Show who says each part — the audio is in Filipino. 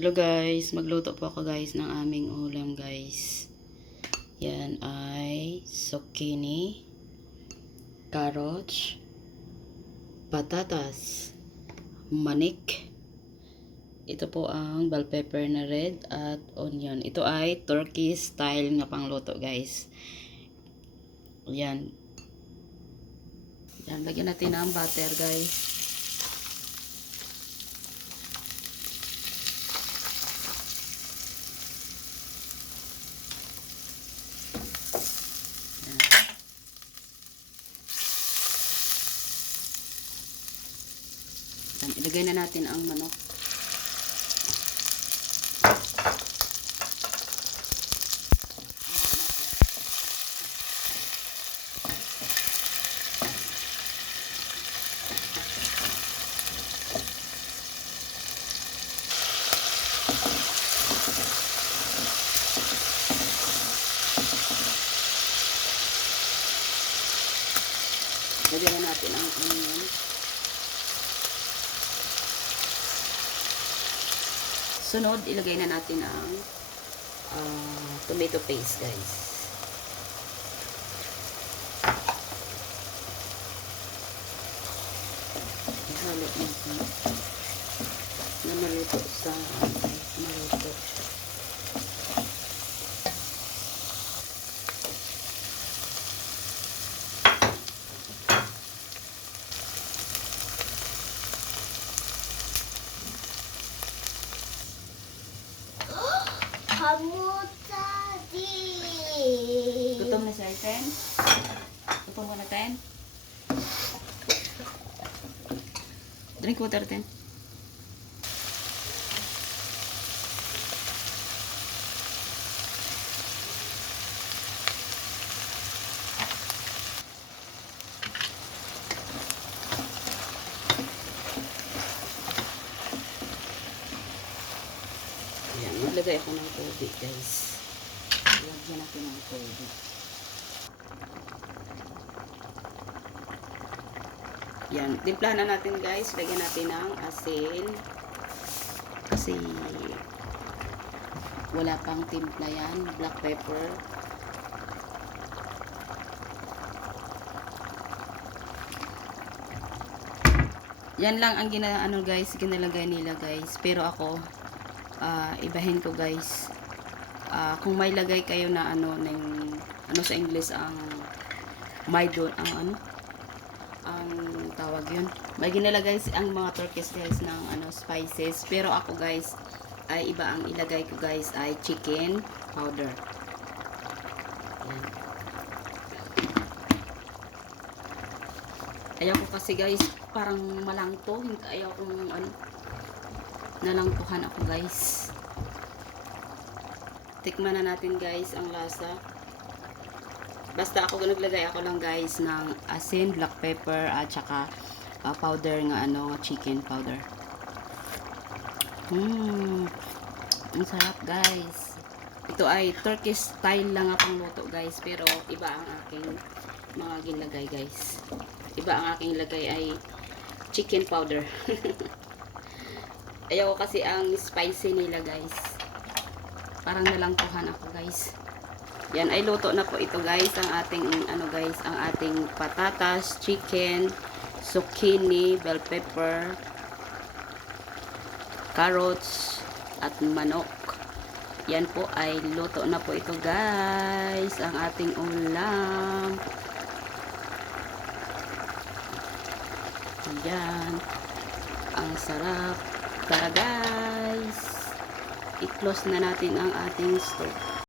Speaker 1: Hello guys, magluto po ako guys ng aming ulam guys. Yan ay zucchini, carrots, patatas, manik. Ito po ang bell pepper na red at onion. Ito ay turkey style na pangluto guys. Yan. Yan, lagyan natin ng butter guys. Yan, ilagay na natin ang manok. Lagyan na natin ang onion. Sunod, ilagay na natin ang ah, tomato paste, guys. Ihalo natin na maluto sa maluto.
Speaker 2: Hamutadi.
Speaker 1: Gutom na si Arten? Gutom mo na, Ten? Drink water, Ten. Maglagay ako ng tubig, guys. Lagyan natin ng tubig. Yan, timplahan na natin guys. Lagyan natin ng asin. Kasi wala pang timpla yan. Black pepper. Yan lang ang gina ano guys, ginalagay nila guys. Pero ako ah, ibahin ko guys. Ah, kung may lagay kayo na ano ng ano sa English ang maydon ang ano ang tawag yun. May ginalagay ang mga Turkish guys ng ano spices. Pero ako guys ay iba ang ilagay ko guys ay chicken powder. Ayaw ko kasi guys parang malangto. Ayaw kong ano nalangtuhan ako guys. Tikman na natin guys ang lasa. Basta ako naglagay ako lang guys ng asin, black pepper at saka ah, powder nga ano, chicken powder. Mmm. Ang sarap guys. Ito ay Turkish style lang akong luto guys, pero iba ang aking mga ginlagay guys. Iba ang aking lagay ay chicken powder. Ayaw ko kasi ang spicy nila guys. Parang nalangkuhan ako guys. Yan ay luto na po ito guys ang ating ano guys ang ating patatas, chicken, zucchini, bell pepper, carrots at manok. Yan po ay luto na po ito guys ang ating ulam. Yan. Ang sarap. Tara guys. I-close na natin ang ating stove.